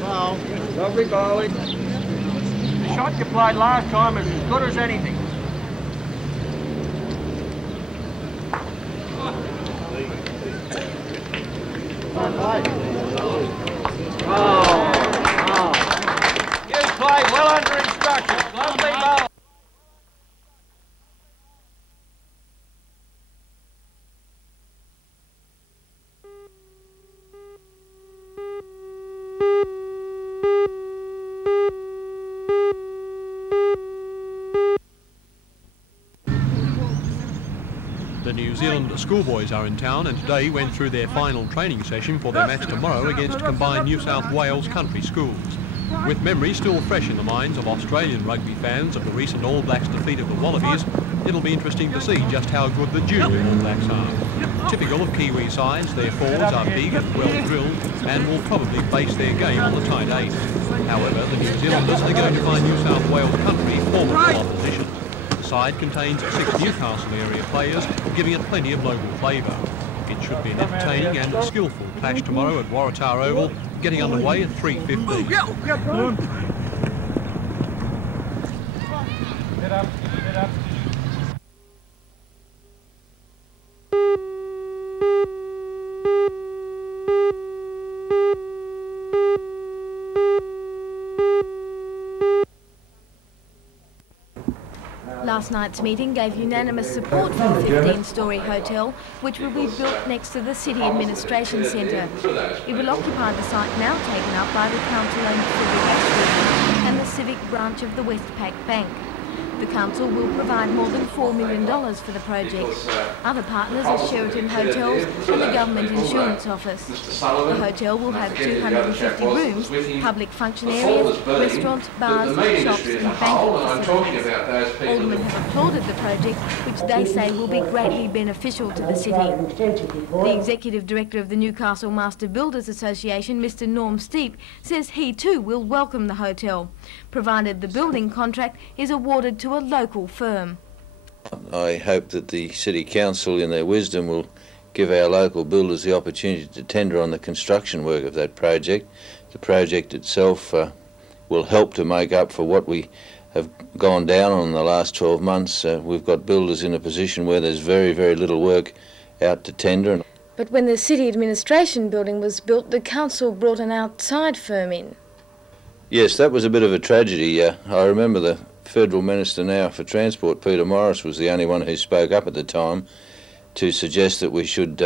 Well, lovely bowling. The shot you played last time is as good as anything. You play well under instructions. Lovely bowling. The New Zealand Schoolboys are in town and today went through their final training session for their match tomorrow against combined New South Wales country schools. With memories still fresh in the minds of Australian rugby fans of the recent All Blacks defeat of the Wallabies, it'll be interesting to see just how good the junior All Blacks are. Typical of Kiwi sides, their forwards are big and well drilled and will probably base their game on the tight eight. However, the New Zealanders are going to find New South Wales country formidable opposition. The side contains 6 Newcastle area players, giving it plenty of local flavour. It should be an entertaining and skillful clash tomorrow at Waratah Oval, getting underway at 3:15. Get up, get up. Last night's meeting gave unanimous support for the 15-storey hotel, which will be built next to the City Administration Centre. It will occupy the site now taken up by the council-owned Civic Ashby and the civic branch of the Westpac Bank. The council will provide more than $4 million for the project. Other partners are Sheraton Hotels and the Government Insurance Office. The hotel will have 250 rooms, public function areas, restaurants, bars, shops and banking facilities. Aldermen have applauded the project, which they say will be greatly beneficial to the city. The Executive Director of the Newcastle Master Builders Association, Mr Norm Steep, says he too will welcome the hotel, provided the building contract is awarded to a local firm. I hope that the City Council, in their wisdom, will give our local builders the opportunity to tender on the construction work of that project. The project itself will help to make up for what we have gone down on in the last 12 months. We've got builders in a position where there's very, very little work out to tender. But when the City Administration building was built, the council brought an outside firm in. Yes, that was a bit of a tragedy. I remember the Federal Minister now for Transport, Peter Morris, was the only one who spoke up at the time to suggest that we should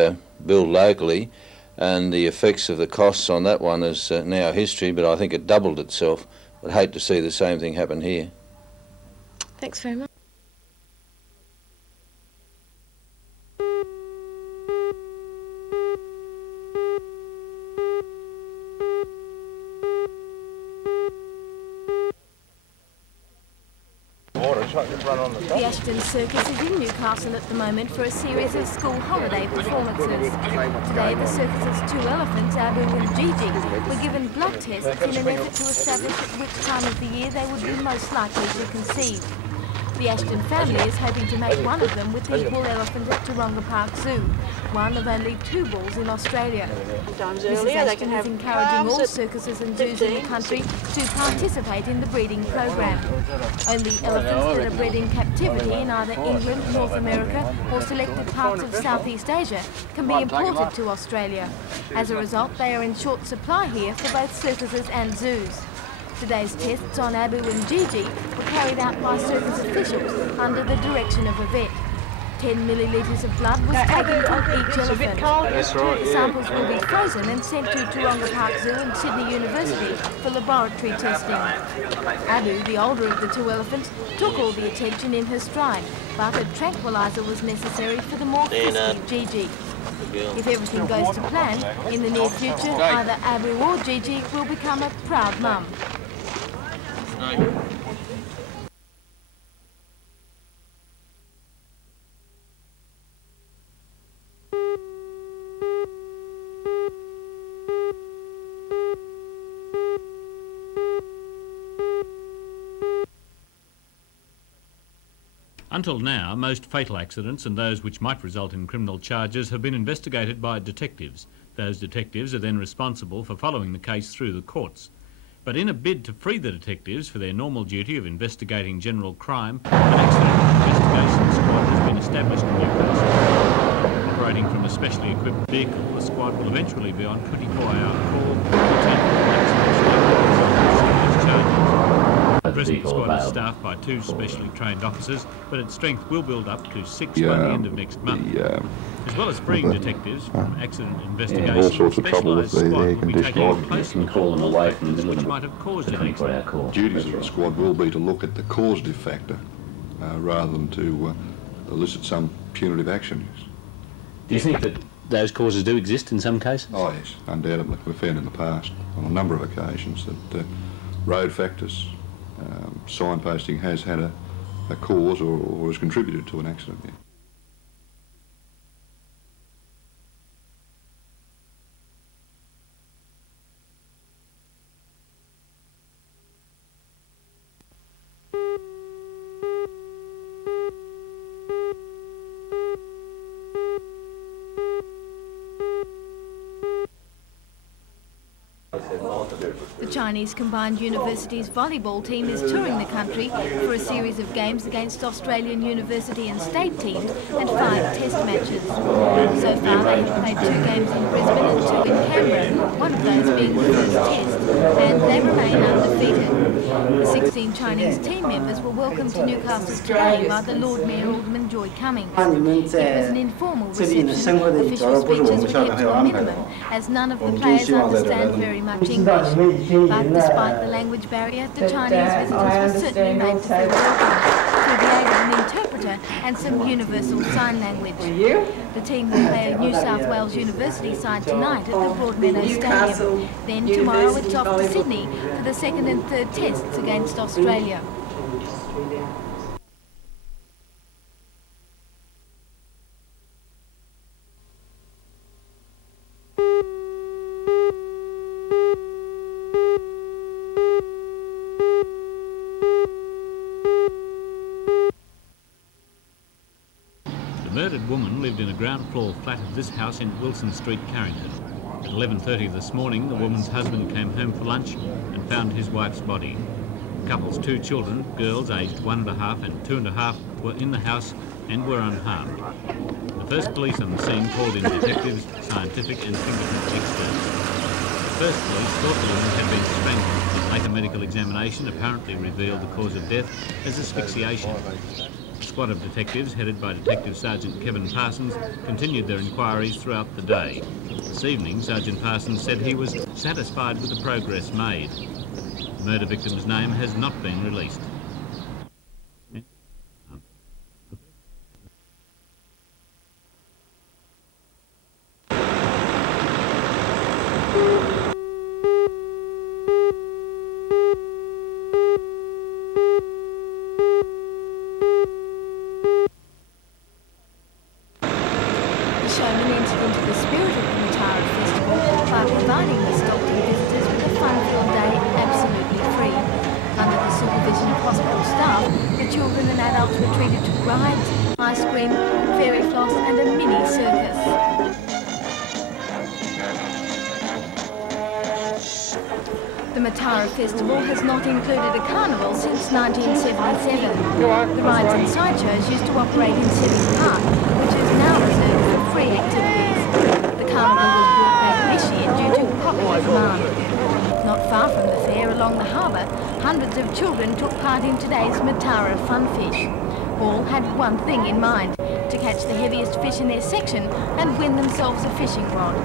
build locally, and the effects of the costs on that one is now history, but I think it doubled itself. I'd hate to see the same thing happen here. Thanks very much. The Ashton Circus is in Newcastle at the moment for a series of school holiday performances. Today the circus's 2 elephants, Abu and Gigi, were given blood tests in an effort to establish at which time of the year they would be most likely to conceive. The Ashton family is hoping to make one of them with the bull elephant at Taronga Park Zoo, one of only 2 bulls in Australia. Mrs Ashton is encouraging all circuses and zoos in the country to participate in the breeding program. Only elephants that are bred in captivity in either England, North America or selected parts of Southeast Asia can be imported to Australia. As a result, they are in short supply here for both circuses and zoos. Today's tests on Abu and Gigi were carried out by circus officials under the direction of a vet. 10 millilitres of blood was taken from each elephant. That's right, The samples will be frozen and sent to Taronga Park Zoo and Sydney University for laboratory testing. Abu, the older of the 2 elephants, took all the attention in her stride, but a tranquiliser was necessary for the more frisky Gigi. If everything goes to plan, in the near future, either Abu or Gigi will become a proud mum. Until now, most fatal accidents and those which might result in criminal charges have been investigated by detectives. Those detectives are then responsible for following the case through the courts. But in a bid to free the detectives for their normal duty of investigating general crime, an accident investigation squad has been established in Newcastle. Operating from a specially equipped vehicle, the squad will eventually be on 24-hour call to attend to accidents and serious charges. The present squad is staffed by 2 specially trained officers, but its strength will build up to 6 by the end of next month. As well as freeing detectives from accident investigation, all sorts of trouble with specialised squad the will be taking a closer look at call them all away from the factors middle which of might have caused an accident. call. Duties of the squad will be to look at the causative factor rather than to elicit some punitive action. Do you think that those causes do exist in some cases? Oh yes, undoubtedly. We've found in the past on a number of occasions that road factors, signposting has had a cause or has contributed to an accident. Yeah. The Chinese Combined Universities volleyball team is touring the country for a series of games against Australian university and state teams and 5 test matches. So far they have played 2 games in Brisbane and 2 in Canberra, one of those being the first test, and they remain undefeated. The 16 Chinese team members were welcomed to Newcastle today by the Lord Mayor Alderman Joy Cummings. It was an informal reception. Official speeches were kept to a minimum as none of the players understand very much English. But despite the language barrier, the Chinese visitors were certainly made to feel welcome through the aid of an interpreter and some universal sign language. The team will play a New South Wales University side tonight at the Broadmeadows Stadium. Then tomorrow it's off to Sydney for the 2nd and 3rd tests against Australia. The murdered woman lived in a ground floor flat of this house in Wilson Street, Carrington. At 11:30 this morning, the woman's husband came home for lunch and found his wife's body. The couple's 2 children, girls aged 1.5 and 2.5, were in the house and were unharmed. The first police on the scene called in detectives, scientific and fingerprint experts. The first police thought the woman had been strangled, but later medical examination apparently revealed the cause of death as asphyxiation. A squad of detectives, headed by Detective Sergeant Kevin Parsons, continued their inquiries throughout the day. This evening, Sergeant Parsons said he was satisfied with the progress made. The murder victim's name has not been released. The showman entered into the spirit of the Matara Festival by providing the Stockton visitors with a fun-filled day absolutely free. Under the supervision of hospital staff, the children and adults were treated to rides, ice cream, fairy floss and a mini circus. The Matara Festival has not included a carnival since 1977. The rides and sideshows used to operate in Sedding Park, which is now reserved for free activities. The carnival was brought back this year due to popular demand. Not far from the fair along the harbour, hundreds of children took part in today's Matara Funfish. All had one thing in mind, to catch the heaviest fish in their section and win themselves a fishing rod.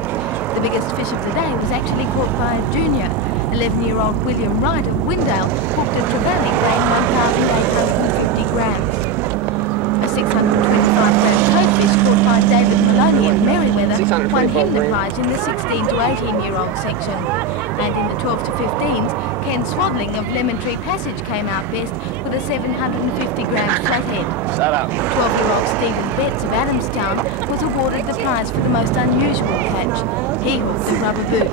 The biggest fish of the day was actually caught by a junior. 11-year-old William Wright of Windale hooked a trevally weighing 1,850 grams. A 625-gram toadfish caught by David Maloney in Merriweather won him the prize in the 16 to 18-year-old section. And in the 12 to 15s, Ken Swaddling of Lemon Tree Passage came out best with a 750-gram flathead. 12-year-old Stephen Betts of Adamstown was awarded the prize for the most unusual catch. He hooked a rubber boot.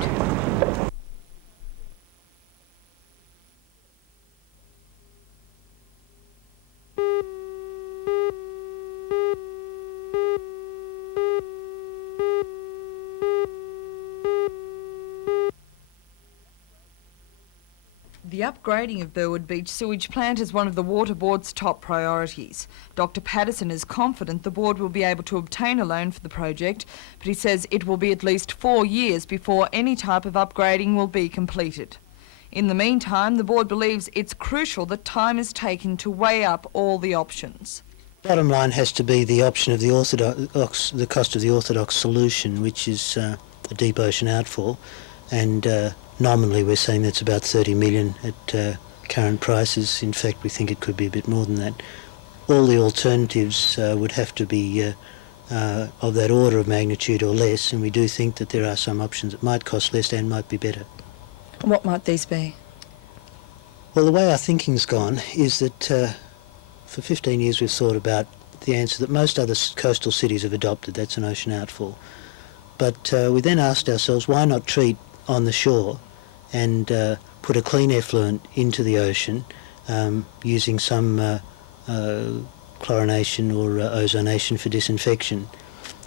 The upgrading of Burwood Beach sewage plant is one of the Water Board's top priorities. Dr Patterson is confident the board will be able to obtain a loan for the project, but he says it will be at least 4 years before any type of upgrading will be completed. In the meantime, the board believes it's crucial that time is taken to weigh up all the options. Bottom line has to be the option of the cost of the orthodox solution, which is a deep ocean outfall, and nominally we're saying that's about 30 million at current prices. In fact, we think it could be a bit more than that. All the alternatives would have to be of that order of magnitude or less, and we do think that there are some options that might cost less and might be better. What might these be? Well, the way our thinking's gone is that for 15 years we've thought about the answer that most other coastal cities have adopted, that's an ocean outfall. But we then asked ourselves, why not treat on the shore and put a clean effluent into the ocean using some chlorination or ozonation for disinfection,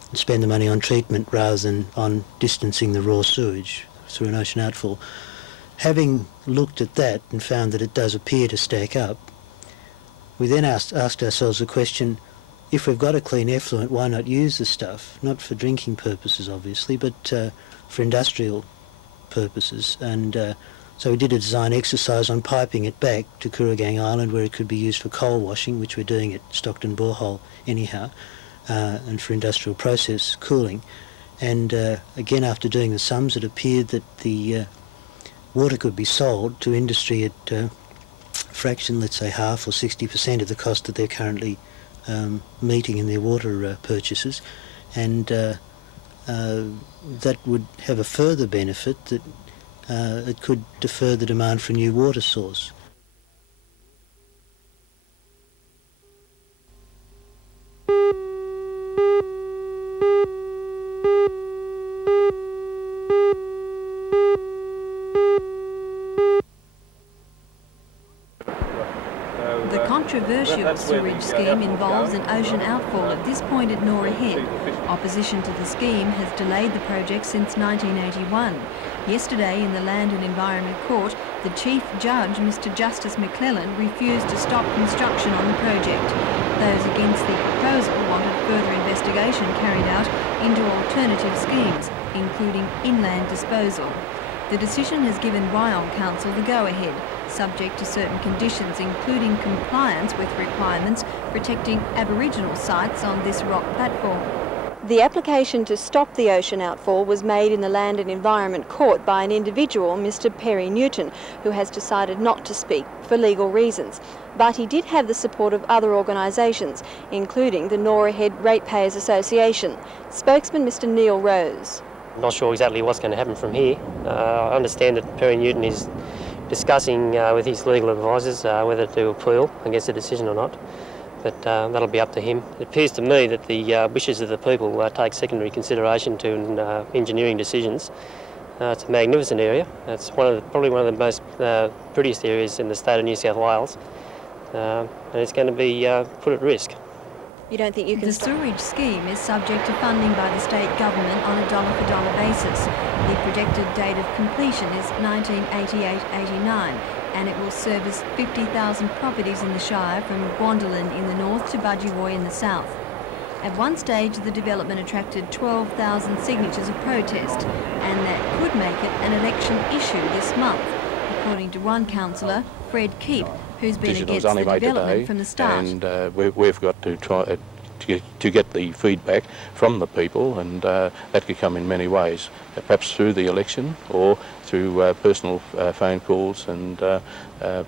and spend the money on treatment rather than on distancing the raw sewage through an ocean outfall. Having looked at that and found that it does appear to stack up, we then asked ourselves the question, if we've got a clean effluent, why not use the stuff? Not for drinking purposes, obviously, but for industrial purposes. And so we did a design exercise on piping it back to Kooragang Island, where it could be used for coal washing, which we're doing at Stockton Borehole anyhow, and for industrial process cooling. And again, after doing the sums, it appeared that the water could be sold to industry at a fraction, let's say half or 60% of the cost that they're currently meeting in their water purchases, and that would have a further benefit that it could defer the demand for a new water source. The controversial sewerage scheme involves an ocean outfall at this point at Nora Head. Opposition to the scheme has delayed the project since 1981. Yesterday in the Land and Environment Court, the Chief Judge, Mr Justice McClellan, refused to stop construction on the project. Those against the proposal wanted further investigation carried out into alternative schemes, including inland disposal. The decision has given Wyong Council the go-ahead, subject to certain conditions, including compliance with requirements protecting Aboriginal sites on this rock platform. The application to stop the ocean outfall was made in the Land and Environment Court by an individual, Mr Perry Newton, who has decided not to speak for legal reasons. But he did have the support of other organisations, including the Nora Head Ratepayers Association. Spokesman Mr Neil Rose. I'm not sure exactly what's going to happen from here. I understand that Perry Newton is discussing with his legal advisors whether to appeal against the decision or not, but that'll be up to him. It appears to me that the wishes of the people take secondary consideration to engineering decisions. It's a magnificent area. It's probably one of the most prettiest areas in the state of New South Wales, and it's going to be put at risk. You don't think you can... The sewerage scheme is subject to funding by the state government on a dollar-for-dollar basis. The projected date of completion is 1988-89, and it will service 50,000 properties in the Shire from Guandolan in the north to Budgewoi in the south. At one stage, the development attracted 12,000 signatures of protest, and that could make it an election issue this month, according to one councillor, Fred Keep, who's been against the development from the start. And we've got to try to get the feedback from the people, and that could come in many ways, perhaps through the election or through personal phone calls and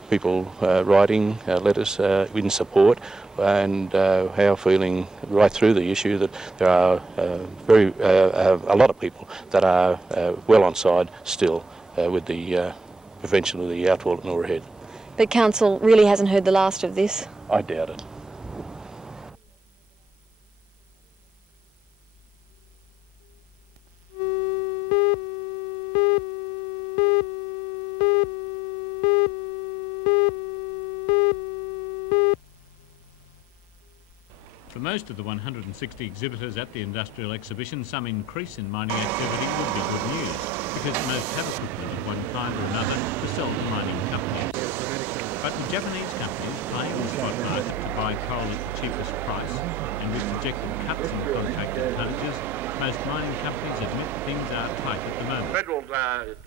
people writing letters in support, and our feeling right through the issue that there are a lot of people that are well on side still with the prevention of the outfall at Nora Head. But Council really hasn't heard the last of this? I doubt it. For most of the 160 exhibitors at the industrial exhibition, some increase in mining activity would be good news. because most have equipment of one kind or another to sell to mining companies. But with Japanese companies playing the spot market to buy coal at the cheapest price, and with projected cuts in contracted tonnages, most mining companies admit things are tight at the moment. Federal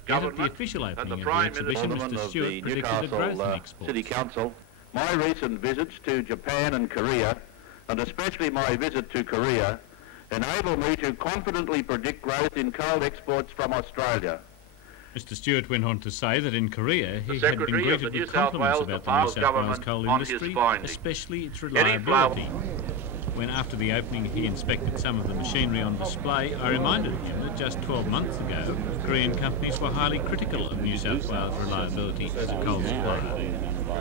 Yet at the official opening of the exhibition, Mr Stewart predicted a growth in exports. City Council, my recent visits to Japan and Korea, and especially my visit to Korea, enable me to confidently predict growth in coal exports from Australia. Mr Stewart went on to say that in Korea he had been greeted with compliments about the New South Wales coal industry, especially its reliability. When after the opening he inspected some of the machinery on display, I reminded him that just 12 months ago, Korean companies were highly critical of New South Wales' reliability as a coal supplier.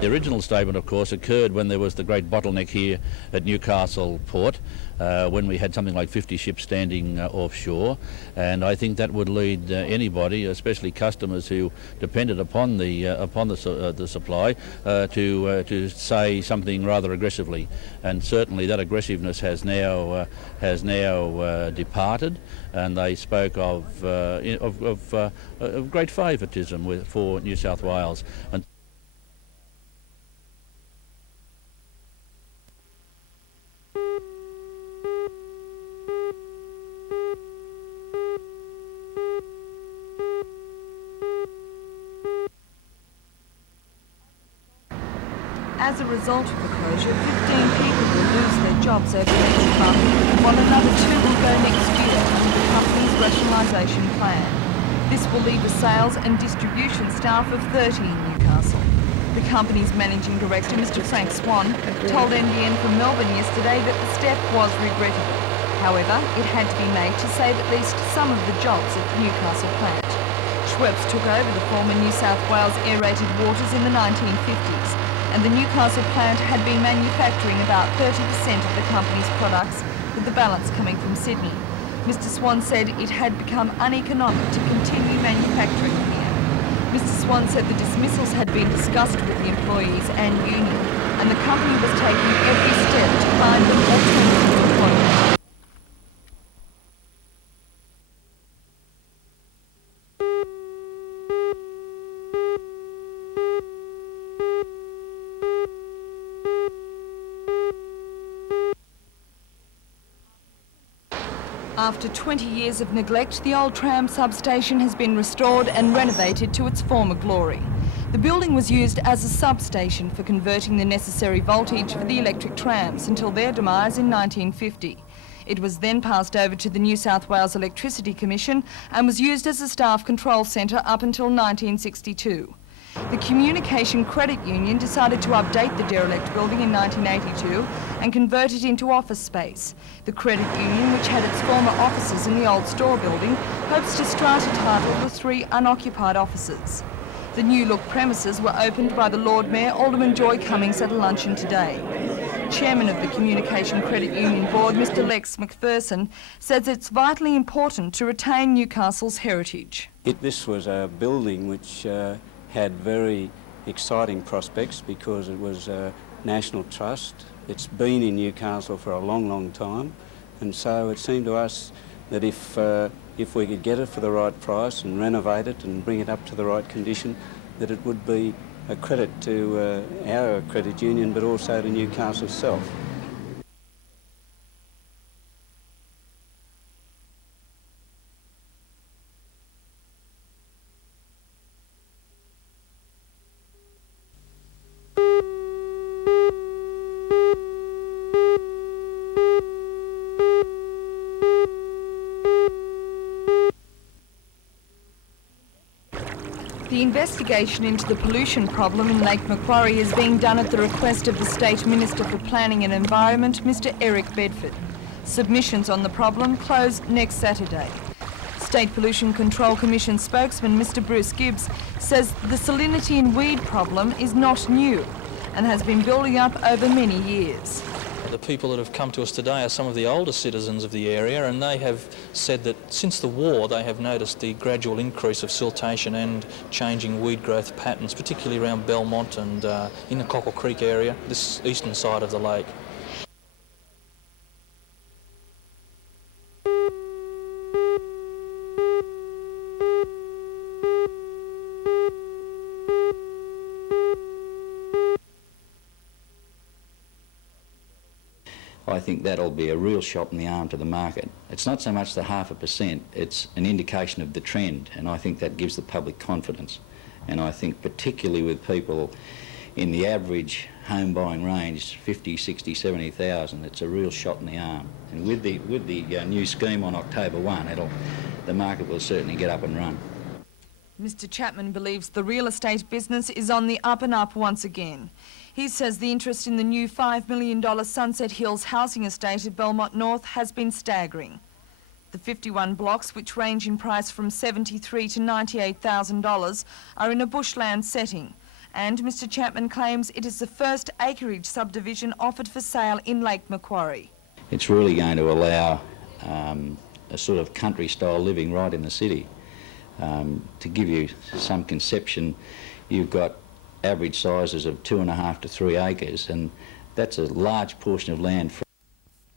The original statement, of course, occurred when there was the great bottleneck here at Newcastle port, when we had something like 50 ships standing offshore, and I think that would lead anybody, especially customers who depended upon the supply, to say something rather aggressively, and certainly that aggressiveness has now departed, and they spoke of great favouritism for New South Wales. And as a result of the closure, 15 people will lose their jobs over the next month, while another 2 will go next year under the company's rationalisation plan. This will leave a sales and distribution staff of 30 in Newcastle. The company's managing director, Mr Frank Swan, told NBN from Melbourne yesterday that the step was regrettable. However, it had to be made to save at least some of the jobs at the Newcastle plant. Schweppes took over the former New South Wales aerated waters in the 1950s, and the Newcastle plant had been manufacturing about 30% of the company's products, with the balance coming from Sydney. Mr Swan said it had become uneconomic to continue manufacturing here. Mr Swan said the dismissals had been discussed with the employees and union, and the company was taking every step to find them alternative employment. After 20 years of neglect, the old Tram substation has been restored and renovated to its former glory. The building was used as a substation for converting the necessary voltage for the electric trams until their demise in 1950. It was then passed over to the New South Wales Electricity Commission and was used as a staff control centre up until 1962. The Communication Credit Union decided to update the derelict building in 1982 and convert it into office space. The credit union, which had its former offices in the old store building, hopes to strata title the 3 unoccupied offices. The new-look premises were opened by the Lord Mayor, Alderman Joy Cummings, at a luncheon today. Chairman of the Communication Credit Union Board, Mr Lex McPherson, says it's vitally important to retain Newcastle's heritage. This was a building which had very exciting prospects because it was a national trust. It's been in Newcastle for a long, long time, and so it seemed to us that if we could get it for the right price and renovate it and bring it up to the right condition, that it would be a credit to our credit union, but also to Newcastle itself. The investigation into the pollution problem in Lake Macquarie is being done at the request of the State Minister for Planning and Environment, Mr Eric Bedford. Submissions on the problem close next Saturday. State Pollution Control Commission spokesman Mr Bruce Gibbs says the salinity in weed problem is not new and has been building up over many years. The people that have come to us today are some of the older citizens of the area, and they have said that since the war they have noticed the gradual increase of siltation and changing weed growth patterns, particularly around Belmont and in the Cockle Creek area, this eastern side of the lake. I think that'll be a real shot in the arm to the market. It's not so much the 0.5%, it's an indication of the trend, and I think that gives the public confidence. And I think particularly with people in the average home buying range, 50, 60, 70,000, it's a real shot in the arm. And with the new scheme on October 1, the market will certainly get up and run. Mr Chapman believes the real estate business is on the up and up once again. He says the interest in the new $5 million Sunset Hills housing estate at Belmont North has been staggering. The 51 blocks, which range in price from $73,000 to $98,000, are in a bushland setting. And Mr Chapman claims it is the first acreage subdivision offered for sale in Lake Macquarie. It's really going to allow a sort of country-style living right in the city. To give you some conception, you've got average sizes of 2.5 to 3 acres, and that's a large portion of land